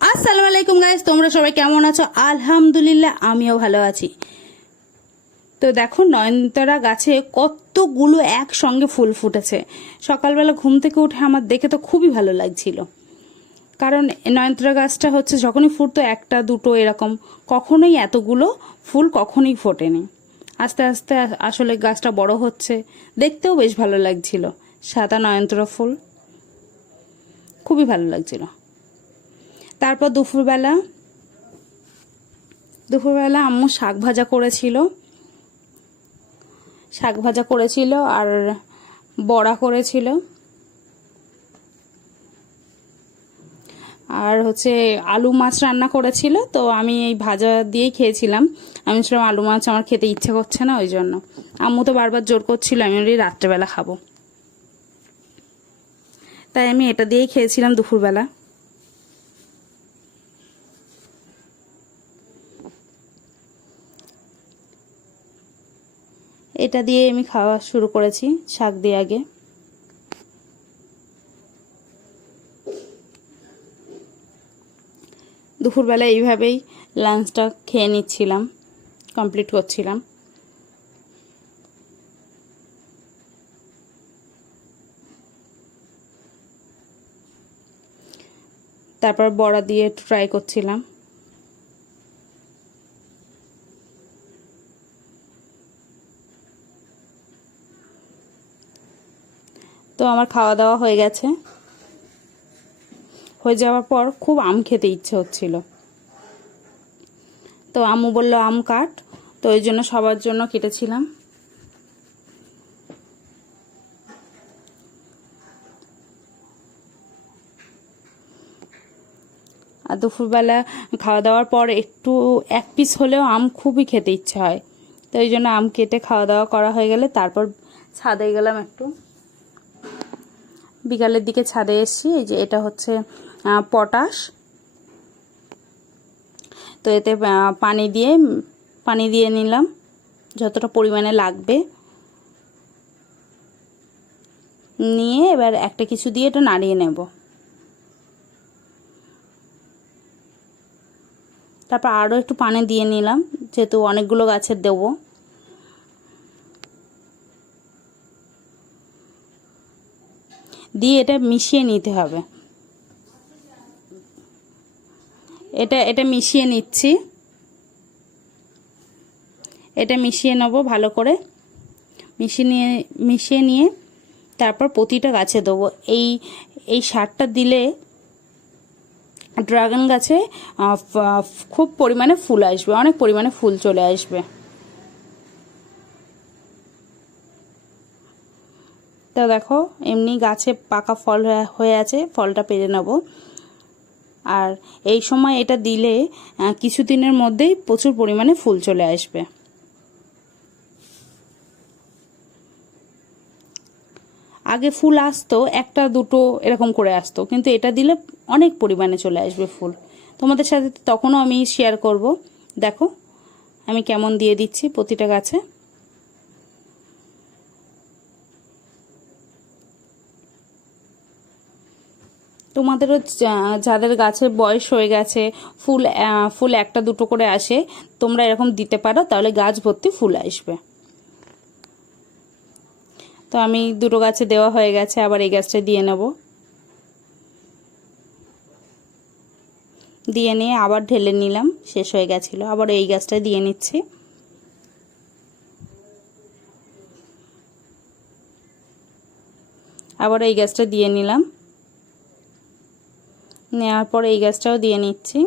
আসসালামু আলাইকুম গাইস, তোমরা সবাই কেমন আছো? আলহামদুলিল্লাহ আমিও ভালো আছি। তো দেখো নয়নতারা গাছে কতগুলো একসঙ্গে ফুল ফুটেছে। সকালবেলা ঘুম থেকে উঠে আমার দেখে তো খুবই ভালো লাগছিল, কারণ নয়নতারা গাছটা হচ্ছে যখনই ফুটতো একটা দুটো এরকম, কখনোই এতগুলো ফুল কখনোই ফোটেনি। আস্তে আস্তে আসলে গাছটা বড় হচ্ছে, দেখতেও বেশ ভালো লাগছিল। সাদা নয়নতারা ফুল খুবই ভালো লাগছিল। তারপর দুপুরবেলা আম্মু শাক ভাজা করেছিল আর বড়া করেছিল, আর হচ্ছে আলু মাছ রান্না করেছিল। তো আমি এই ভাজা দিয়েই খেয়েছিলাম। আমি ছিলাম আলু মাছ আমার খেতে ইচ্ছে করছে না, ওই জন্য আম্মু তো বারবার জোর করছিল আমি ওই রাত্রেবেলা খাবো, তাই আমি এটা দিয়েই খেয়েছিলাম দুপুরবেলা। এটা দিয়ে আমি খাওয়া শুরু করেছি, শাক দিয়ে আগে। দুপুরবেলা এইভাবেই লাঞ্চটা খেয়ে নিচ্ছিলাম, কমপ্লিট করছিলাম। তারপর বড়া দিয়ে একটু ট্রাই করছিলাম। তো আমার খাওয়া দাওয়া হয়ে গেছে। হয়ে যাওয়ার পর খুব আম খেতে ইচ্ছে হচ্ছিল, তো আম্মু বলল আম কাট, তো ওই জন্য সবার জন্য কেটেছিলাম। আর দুপুরবেলা খাওয়া দাওয়ার পর একটু এক পিস হলেও আম খুবই খেতে ইচ্ছে হয়, তো ওই জন্য আম কেটে খাওয়া দাওয়া করা হয়ে গেলে তারপর ছাদে গেলাম একটু। বিকালের দিকে ছাদে এসেছি। এই যে এটা হচ্ছে পটাশ, তো এতে পানি দিয়ে নিলাম যতটা পরিমাণে লাগবে, নিয়ে এবার একটা কিছু দিয়ে এটা নাড়িয়ে নেব। তারপর আরও একটু পানি দিয়ে নিলাম, যেহেতু অনেকগুলো গাছের দেবো। দিয়ে এটা মিশিয়ে নিতে হবে। এটা মিশিয়ে নিচ্ছি, এটা মিশিয়ে নেব ভালো করে। মিশিয়ে নিয়ে তারপর প্রতিটা গাছে দেবো। এই সারটা দিলে ড্রাগন গাছে খুব পরিমাণে ফুল আসবে, অনেক পরিমাণে ফুল চলে আসবে। তো দেখো এমনি গাছে পাকা ফল হয়ে আছে, ফলটা পেরে নেব। আর এই সময় এটা দিলে কিছুদিনের মধ্যেই প্রচুর পরিমাণে ফুল চলে আসবে। আগে ফুল আসতো একটা দুটো এরকম করে আসতো, কিন্তু এটা দিলে অনেক পরিমাণে চলে আসবে ফুল। তোমাদের সাথে তখনও আমি শেয়ার করব। দেখো আমি কেমন দিয়ে দিচ্ছি প্রতিটা গাছে। তোমাদেরও যাদের গাছের বয়স হয়ে গেছে, ফুল একটা দুটো করে আসে, তোমরা এরকম দিতে পারো, তাহলে গাছ ভর্তি ফুল আসবে। তো আমি দুটো গাছে দেওয়া হয়ে গেছে, আবার এই গাছটা দিয়ে নেব। দিয়ে নিয়ে আবার ঢেলে নিলাম, শেষ হয়ে গেছিলো, আবার এই গাছটা দিয়ে নিচ্ছি। আবার এই গাছটা দিয়ে নিলাম, নেওয়ার পর এই গাছটাও দিয়ে নিচ্ছি।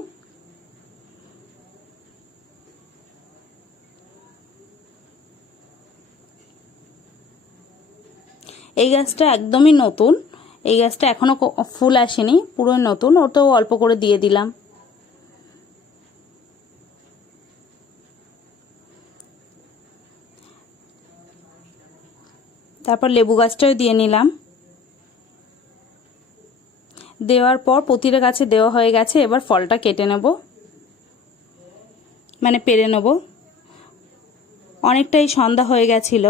এই গাছটা একদমই নতুন, এই গাছটা এখনো ফুল আসেনি, পুরো নতুন, ওটাও অল্প করে দিয়ে দিলাম। তারপর লেবু গাছটাও দিয়ে নিলাম। দেওয়ার পর প্রতিটা গাছে দেওয়া হয়ে গেছে, এবার ফলটা কেটে নেব, মানে পেরে নেব। অনেকটাই সন্ধ্যা হয়ে গেছিল।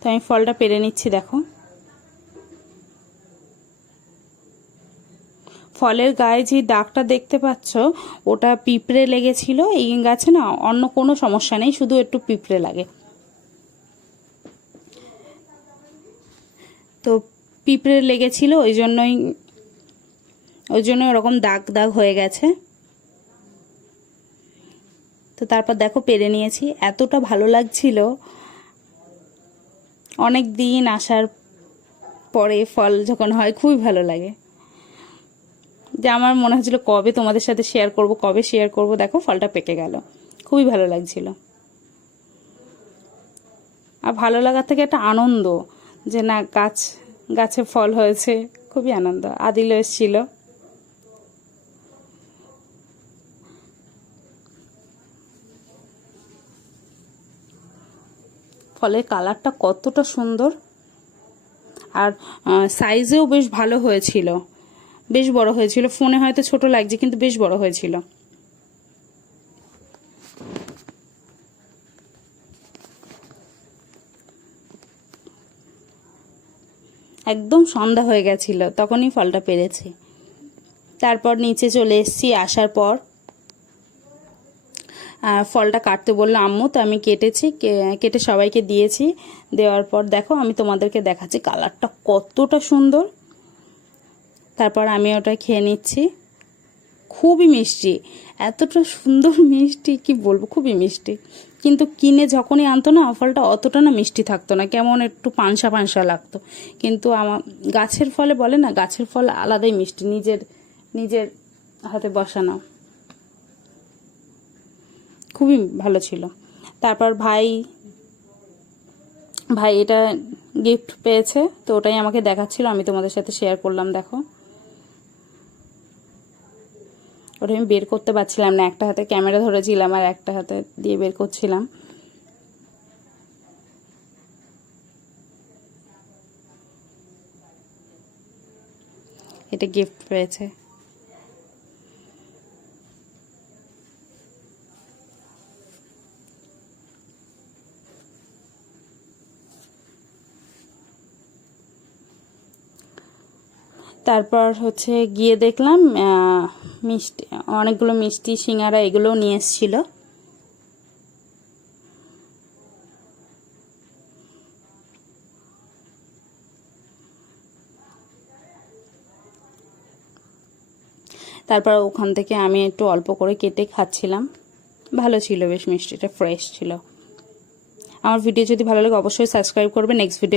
তো আমি ফলটা পেরে নিচ্ছি। দেখো ফলের গায়ে যে দাগটা দেখতে পাচ্ছ ওটা পিঁপড়ে লেগেছিল। এই গাছে না অন্য কোনো সমস্যা নেই, শুধু একটু পিঁপড়ে লাগে। তো পিঁপড়ে লেগেছিল ওই জন্যই ওরকম দাগ দাগ হয়ে গেছে। তো তারপর দেখো পেরে নিয়েছি। এতটা ভালো লাগছিল, অনেক দিন আসার পরে ফল যখন হয় খুবই ভালো লাগে। যে আমার মনে হচ্ছিল কবে তোমাদের সাথে শেয়ার করব। দেখো ফলটা পেকে গেল, খুবই ভালো লাগছিল। আর ভালো লাগার থেকে একটা আনন্দ যে না গাছে ফল হয়েছে, খুবই আনন্দ। আদিলও এসেছিল। ফলের কালারটা কতটা সুন্দর, আর সাইজেও বেশ ভালো হয়েছিল, বেশ বড় হয়েছিল। ফোনে হয়তো ছোট লাগছে কিন্তু বেশ বড় হয়েছিল। একদম সন্ধ্যা হয়ে গেছিল তখনই ফলটা পেরেছি। তারপর নিচে চলে এসেছি। আসার পর ফলটা কাটতে বললো আম্মু, তো আমি কেটেছি, কেটে সবাইকে দিয়েছি। দেওয়ার পর দেখো আমি তোমাদেরকে দেখাচ্ছি কালারটা কতটা সুন্দর। তারপর আমি ওটা খেয়ে নিচ্ছি। খুবই মিষ্টি, এতটা সুন্দর মিষ্টি কি বলবো, খুবই মিষ্টি। কিন্তু কিনে যখনই আনতো না ফলটা অতটা না মিষ্টি থাকতো না, কেমন একটু পানসা পানসা লাগতো। কিন্তু আমার গাছের ফলে বলে না, গাছের ফল আলাদাই মিষ্টি, নিজের হাতে বসানো। খুবই ভালো ছিল। তারপর ভাই এটা গিফট পেয়েছে, তো ওটাই আমাকে দেখাচ্ছিল, আমি তোমাদের সাথে শেয়ার করলাম। দেখো ওটা আমি বের করতে পারছিলাম না, একটা হাতে ক্যামেরা ধরেছিলাম আর একটা হাতে দিয়ে বের করছিলাম। এটা গিফট পেয়েছে। তারপর হচ্ছে গিয়ে দেখলাম মিষ্টি, অনেকগুলো মিষ্টি, সিঙ্গারা এগুলোও নিয়ে এসেছিল। তারপর ওখান থেকে আমি একটু অল্প করে কেটে খাচ্ছিলাম। ভালো ছিল বেশ, মিষ্টিটা ফ্রেশ ছিল। আমার ভিডিও যদি ভালো লাগে অবশ্যই সাবস্ক্রাইব করবে। Next video